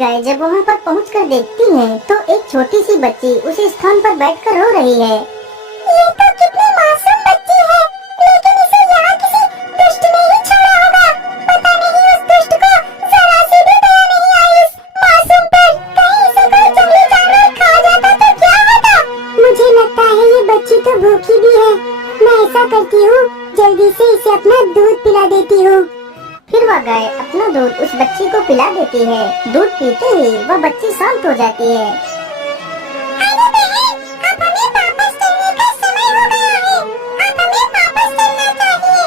गाय जब वहाँ पर पहुँचकर देखती है तो एक छोटी सी बच्ची उसी स्थान पर बैठकर रो रही है। ये तो कितनी मासूम बच्ची है, लेकिन इसे यहाँ किसी दुष्ट ने ही छोड़ा होगा। पता नहीं उस दुष्ट को जरा सी भी दया नहीं आई इस मासूम पर। कहीं इसे कोई जंगली जानवर खा जाता तो क्या होता। मुझे लगता है ये बच्ची तो भूखी भी है। मैं ऐसा करती हूँ, जल्दी से इसे अपना दूध पिला देती हूँ। फिर वह गाय अपना दूध उस बच्ची को पिला देती है। दूध पीते ही वह बच्ची शांत हो जाती है। अरे बहन, अब हमें वापस चलने का समय हो गया है। अब हमें वापस चलना चाहिए।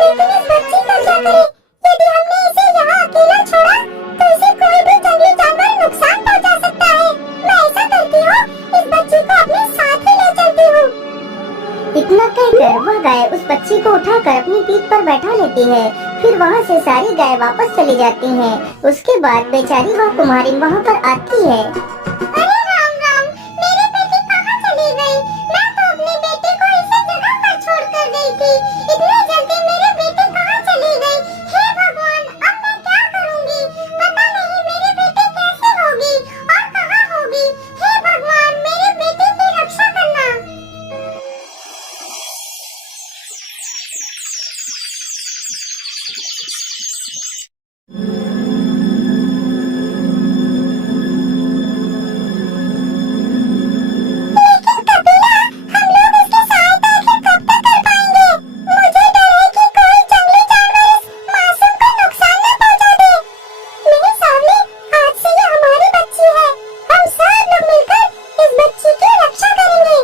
लेकिन इस बच्ची का क्या करें? यदि हमने इसे यहाँ अकेला छोड़ा तो इसे कोई भी जंगली जानवर नुकसान पहुँचा सकता है। मैं ऐसा करती हूँ, इस बच्ची को अपने साथ ही ले चलती हूँ। इतना कहकर वह गाय उस बच्ची को उठाकर अपनी पीठ पर बैठा लेती है। फिर वहाँ से सारी गाय वापस चली जाती हैं। उसके बाद बेचारी वह कुम्हारिन वहाँ पर आती है। अरे राम राम, मेरी बेटी कहाँ चली गई? मैं तो अपने बेटे को इसी जगह पर छोड़ कर गई थी। इतनी जल्दी मेरी बेटी कहाँ चली गई? हे भगवान, अब मैं क्या करूँगी? पता नहीं मेरी बेटी कैसे होगी और कहाँ होगी। हे भगवान, मेरी बेटी की रक्षा करना। लेकिन कपिला, हम लोग इसकी सहायता आखिर कब तक कर पाएंगे? मुझे डर है कि कोई जंगली जानवर इस मासूम को नुकसान न पहुंचा दे। मेरे सामने आज से ये हमारी बच्ची है। हम सब लोग मिलकर इस बच्ची की रक्षा करेंगे।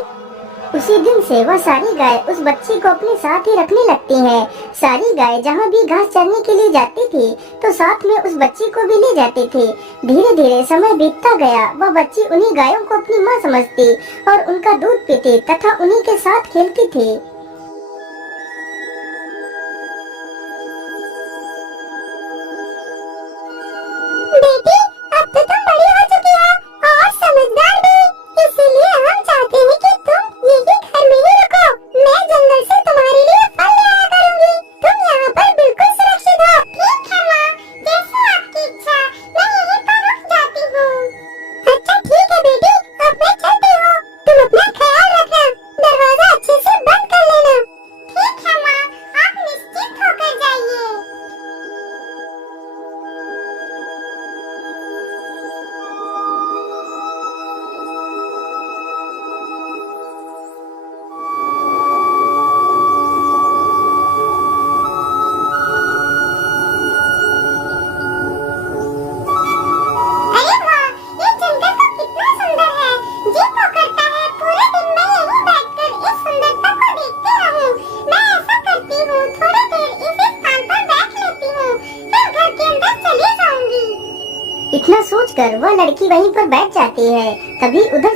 उसी दिन से वह सारी गाय उस बच्ची को अपने साथ ही रखने लगती हैं। सारी गाय जहाँ भी घास चरने के लिए जाती थी तो साथ में उस बच्ची को भी ले जाती थी। धीरे धीरे समय बीतता गया। वह बच्ची उन्हीं गायों को अपनी माँ समझती और उनका दूध पीती तथा उन्हीं के साथ खेलती थी। बेटी, अब तो तुम बड़ी हो चुकी हो और समझदार भी। इसीलिए हम चाहते हैं कि तुम यही घर में ही रुको। मैं जंगल से तुम्हारे लिए फल ले आया करूंगी। तुम यहाँ पर बिल्कुल सुरक्षित हो। ठीक है माँ, जैसे आपकी इच्छा। मैं यहीं पर रुक जाती हूँ। अच्छा ठीक है बेटी, अब मैं चलती हूँ। तुम अपना ख्याल रखना। दरवाजा अच्छे से बंद कर लेना। ठीक है माँ, आप निश्चिंत होकर जाइए। अरे वाह, ये जंगल तो कितना सुंदर है। जी तो करता है पूरे दिन मैं यहीं बैठकर इस सुंदरता को देखती रहूं। मैं ऐसा करती हूँ, थोड़ी देर इसी स्थान पर बैठ लेती हूँ, फिर घर के अंदर चली जाऊंगी। इतना सोचकर वह लड़की वहीं पर बैठ जाती है। तभी उधर